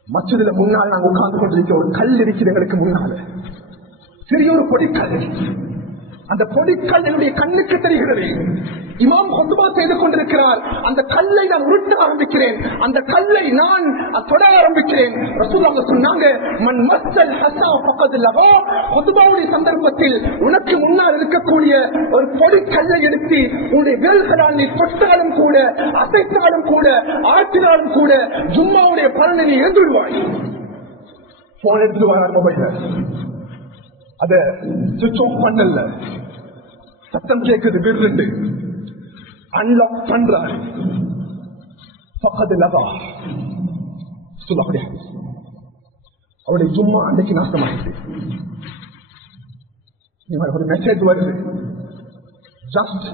மஸ்ஜிதுல முன்னால் நாங்க உட்கார்ந்து கொண்டிருக்க ஒரு கல் இருக்குது எங்களுக்கு முன்னால, சிறிய ஒரு பொடிக்கல். அந்த பொடிக்கல் என்னுடைய கண்ணுக்கு தெரிகிறது. இமாம் குதுபா செய்து கொண்டிருக்கிறார். அந்த கல்லை நான் உருட்ட ஆரம்பிக்கிறேன், அந்த கல்லை நான் தொட ஆரம்பிக்கிறேன். ரசூலுல்லாஹ் சொன்னாங்க, மன் மஸ்ஸல் ஹஸா ஃபகத் லஹா. குதுபாவுடைய சந்தர்ப்பத்தில் உனக்கு முன்னால் இருக்கக்கூடிய ஒரு பொடிக்கல்லை எடுத்து உன்னுடைய விரல்களால் நீ தொட்டாலும் கூட, அசைத்தாலும் கூட, ஆற்றினாலும் கூட ஜும்மாவுடைய பலனை நீ இழந்துடுவாய். போன் எடுத்துட்டு வரார் மொபைல, அத சுவிட்ச் ஆஃப் பண்ணல, சத்தம் கேட்குது, விருண்டு அன்லாக் பண்றார். அவருடைய ஜும்மா அன்னைக்கு நாசமாயிடுச்சு. ஒரு மெசேஜ் வருது, ஜஸ்ட்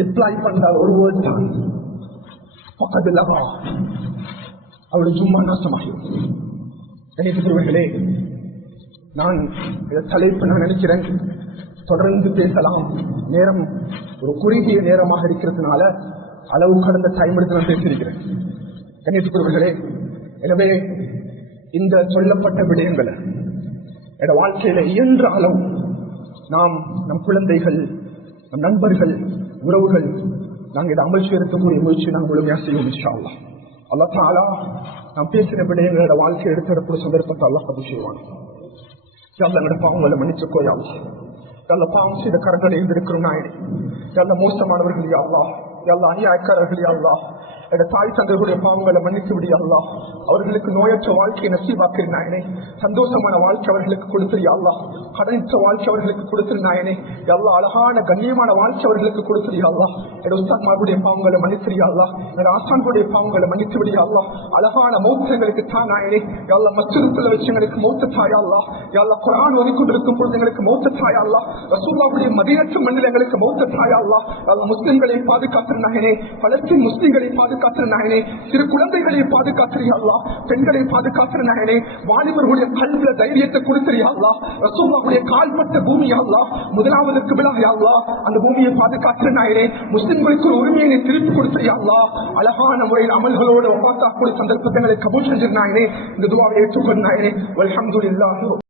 ரிப்ளை பண்ற ஒரு வேர்ட் தான், அவருடைய ஜும்மா நாசமாயிடும். கணிதர்களே, நான் இதை தலைப்பு நான் நினைக்கிறேன் தொடர்ந்து பேசலாம். நேரம் ஒரு குறுகிய நேரமாக இருக்கிறதுனால அளவு கடந்த டைம் எடுத்து நான் பேசியிருக்கிறேன். கணிதர்களே, எனவே இந்த சொல்லப்பட்ட விடயங்களை என் வாழ்க்கையில இயன்ற அளவு நாம் நம் குழந்தைகள், நம் நண்பர்கள், உறவுகள் நாங்கள் இதை அமல் செய்யக்கூடிய முயற்சி நாங்கள் முழுமையா செய்வோம் இன்ஷா அல்லாஹ். அல்லாஹ் தஆலா நாம் பேசின விடயங்களோட வாழ்க்கை எடுத்துக்கூடிய சந்தர்ப்பத்தை அல்லாஹ் பதிவு செய்வான். எங்களோட பாவங்களை மன்னிச்சுக்கோ யா அல்லாஹ். எல்லா பாவம் செய்த கரங்களை எழுந்திருக்கிறோம் நாயனே. எல்லா மோசமானவர்கள் யா அல்லாஹ், எல்லா அநியாயக்காரர்கள் யா அல்லாஹ், தாய் தந்தைகளுடைய பாவங்களை மன்னித்து விடிய அல்லாஹ். அவர்களுக்கு நோயற்ற வாழ்க்கையை நசீபாக்கினாயனே. சந்தோஷமான வாழ்க்கை அவர்களுக்கு கொடுத்தியா அல்லாஹ். கடனற்ற வாழ்க்கை அவர்களுக்கு கொடுத்திருந்தாயனே. எல்லா அழகான கண்ணியமான வாழ்க்கை அவர்களுக்கு கொடுத்தியா அல்லாஹ். உஸ்தாத்மார்களுடைய பாவங்களை மன்னித்தியா அல்லாஹ். ஆசான்களுடைய பாவங்களை மன்னித்து விடியா அல்லாஹ். அழகான மௌத்தங்களுக்கு தான் நாயனே. எல்லா மஸ்ஜிதுக்குள்ள வச்சங்களுக்கு மௌத்த தாயா அல்லாஹ். எல்லா குர்ஆன் ஓதிக்கொண்டிருக்கும் பொழுது எங்களுக்கு மௌத்த தாயா அல்லாஹ். ரசூலுல்லாஹ்வுடைய மதீனத்து மண்ணில் எங்களுக்கு மௌத்த தாயா அல்லாஹ். எல்லா முஸ்லிம்களை பாதுகாத்திருந்தாயனே. பலஸ்தீன் முஸ்லிம்களை பாதுகாத்திருந்தாயனே. சிறு குழந்தைகளை பாதுகாத்திரியா அல்லாஹ். பெண்களை பாதுகாத்திருந்தாயனே. வாலிபர்களுடைய கல்வில தைரியத்தை கொடுத்திரியா அல்லாஹ். ரசூலுல்லாஹ்வுடைய கால்பட்ட பூமியா அல்லாஹ். முதலாவது கிபிலாயா அல்லாஹ். அந்த பூமியை பாதுகாத்திருந்தாயனே. முஸ்லிம்களுக்கு ஒரு உரிமையை திருப்பி கொடுத்திரியா அல்லாஹ். அழகான முறையில் அமல்களோடு வஃபாத்தாக்கூடிய சந்தர்ப்பங்களை கபூல் செஞ்சிருந்தாயனே. இந்த துஆவை ஏற்றுக்கொண்டாயனே. வல்ஹம்துலில்லாஹ்.